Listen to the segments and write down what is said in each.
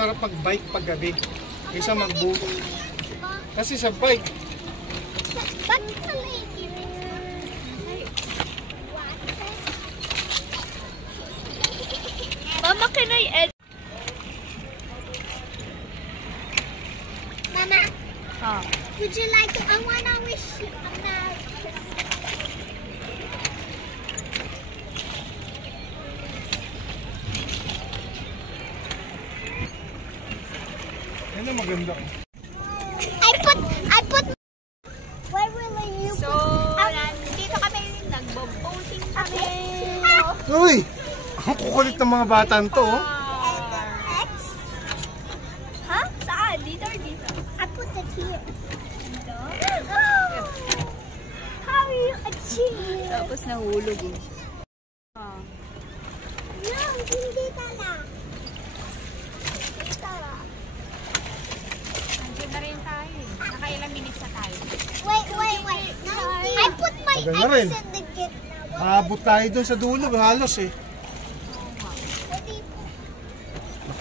masarap mag-bike pag gabi. Kaysa mag-boat. Kasi sa bike, Mama, can I edit? Mama, would you like to, I wanna wish you a Merry Christmas. yan ang maganda. I put, where will you? So, dito kami, nagbo-boating kami. Uy! Ang kukulit ng mga batan to, oh. X? Huh? Saan? Dito or dito? I put it here. Dito? How are you achieve? Tapos nahulog eh. No, hindi pala. Dito. Nandiyan na rin tayo eh. Nakailang minutes na tayo. Wait. I put my Tagal na rin. eggs in the gift now. Maabot tayo dun sa dulo, halos eh.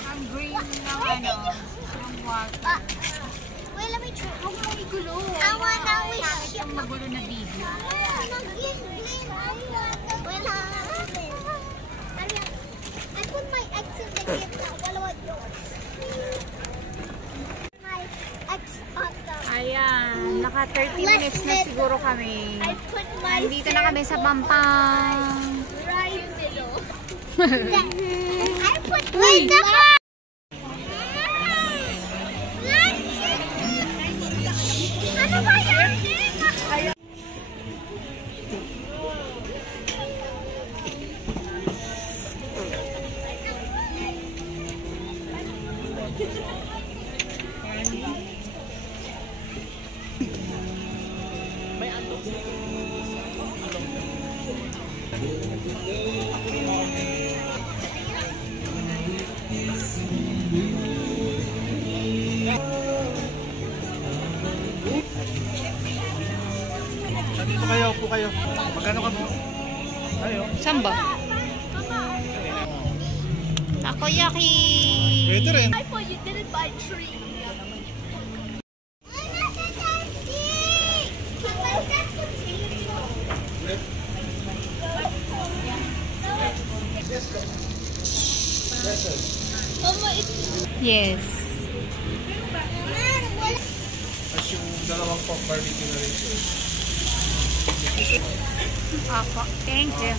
Ang green na ano, ang water. Wait, let me try. Huwag mo igulo. I wanna wish Bakit yung magulo na video? I put my eggs in the gift now. What about yours? My eggs on the... Ayan, naka 30 minutes na siguro kami. I put my... Nandito na kami sa Pampang. Right middle. I put my... Ano ba yan? Dito kayo, upo kayo. Magkano ka mo? Ayo. Saan ba? Takoyaki! Pwede rin. I thought you didn't buy tree. Yes. As yung dalawang pork barbecue na rin. Ako. Thank you.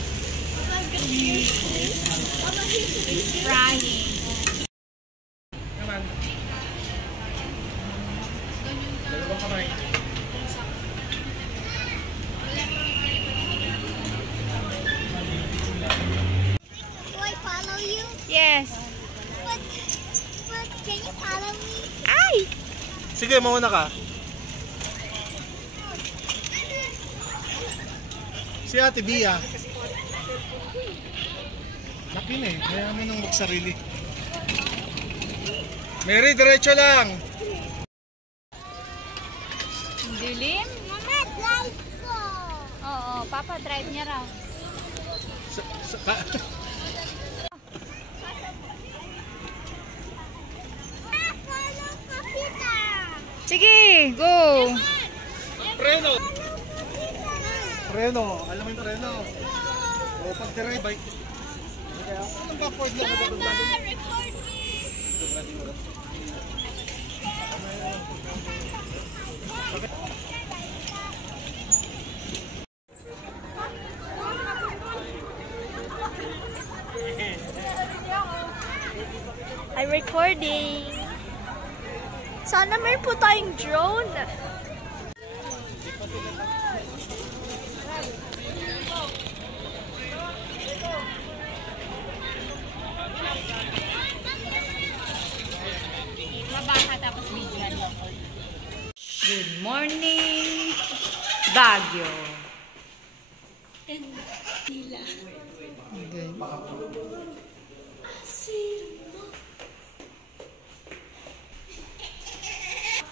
Frying. Naman. Dalawang kamay. Do I follow you? Yes. But can you follow me? Ay! Sige, mauna ka. Si Ate Bia. Laki na eh. Kaya mo nang magsarili. Mary, diretso lang. Dilim? Mama, drive ko. Oo, Papa, drive niya raw. Follow Kapita. Sige, go! Preno. Preno. Alam mo yung preno? O pag direct bike. Anong backward lang? Mama, record me. I'm recording. Sana may po tayong drone. Mabaka tapos bigyan. Good morning, Baguio. Good.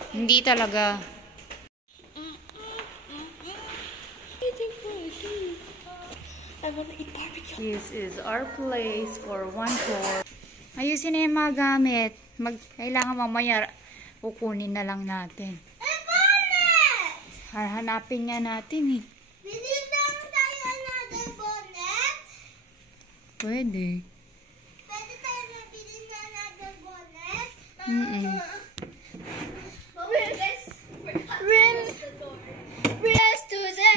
Hindi talaga. I want to eat barbecue. This is our place for 1 floor. Ayusin na yung mga gamit. Kailangan mamaya kukunin na lang natin. Hanapin nga natin eh. Bili lang tayo another bonnet. Pwede. Pwede tayo na bili na another bonnet.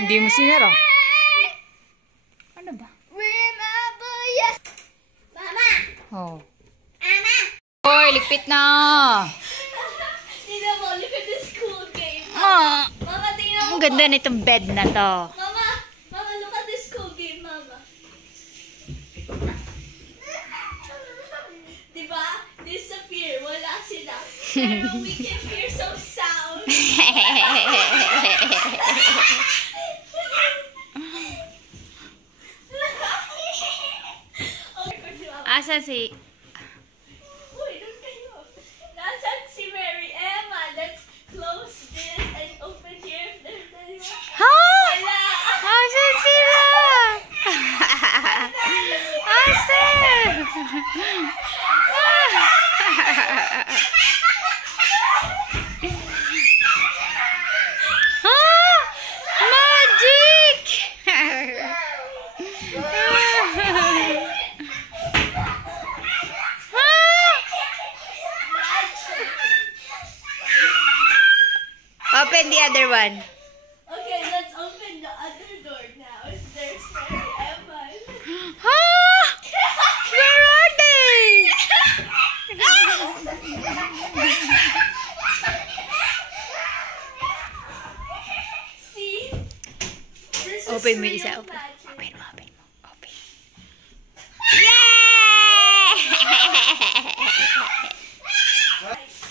Hindi mo sinara. Ano ba? Remember yes. Mama. Oh. Mama. Hoy, ligpit na. Tingnan mo, look at this cool game. Ah, Mama, tingnan mo. ang ganda nitong bed na to. Mama, look at this cool game, Mama. Diba? Disappear. Wala sila. Pero we can hear some sound. Asa si... Uy, doon kayo. Nasaan si Mary Emma? Let's close this and open here. Ha? Wala. Asa sila? Asa? Ha? Magic! Open the other one. Okay, let's open the other door now. There's Mary Emma. Ha? Where are they? See? This Open is mo real isa. Open. magic. Open mo. Open mo. Open.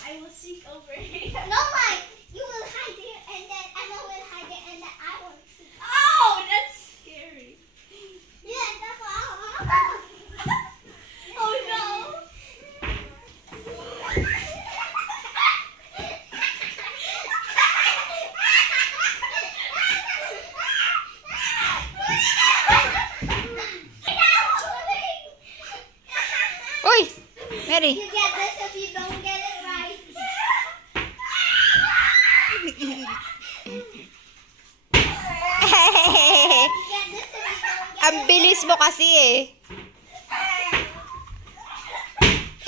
I will seek over here. No, Mike. You will hide here, and then Emma will hide there, and then I will seek. Oh, that's scary. Yeah, that's Oh no. Uy! Mary. You get this if you don't get it right. You get this if you don't get Ang bilis mo kasi eh.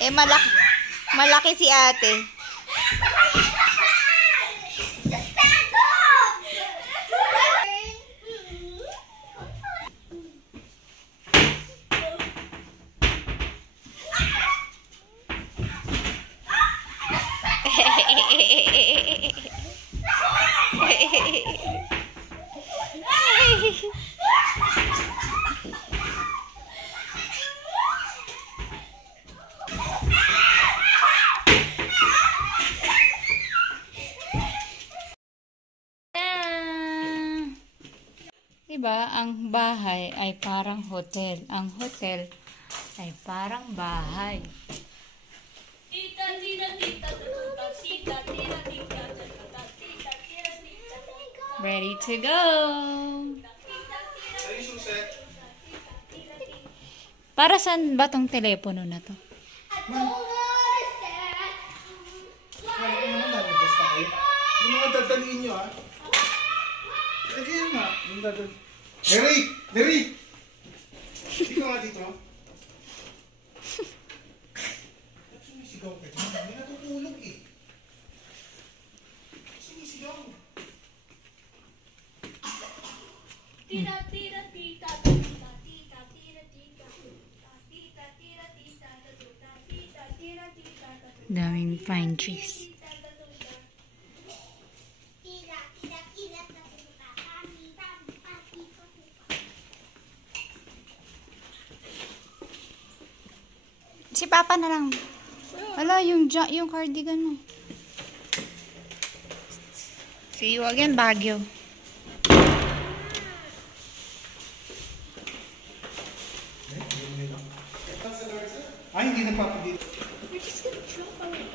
Eh, malaki si ate. Just stand up! Diba, ang bahay ay parang hotel. Ang hotel ay parang bahay. Tita, tita, tita, tita, tita, tita, tita, tita, tita, tita. Ready to go! Ay, suset. Para saan ba tong telepono na to? Ano naman, basta kayo. Yung mga dadaliin nyo, ha? Lagi yan, ha? Yung dadaliin. Mary! Mary! Hindi ka nga dito. Ba't sumisigaw ka dyan? Hindi natutulog, eh. Sumisigaw. Tita, tita, tita, tita, tita, tita, tita, tita, tita, tita, tita, tita, tita, Daming pine trees. Si Papa na lang. Wala, yung cardigan mo. See you again, Baguio. Ay, hindi nagpapagit. We're just gonna jump on it.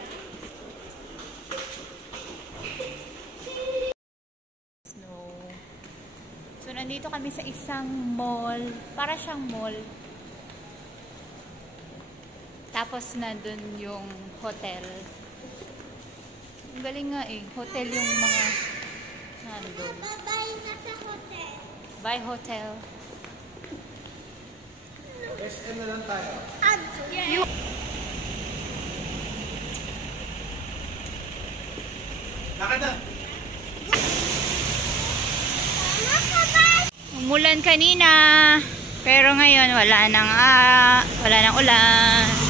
So, nandito kami sa isang mall. Para siyang mall. Tapos nandun yung hotel. Ang galing nga eh. Hotel yung mga nandun. Bye-bye na sa hotel. Bye hotel. SM na lang tayo. Lakad na. Umulan kanina. Pero ngayon wala nang ulan.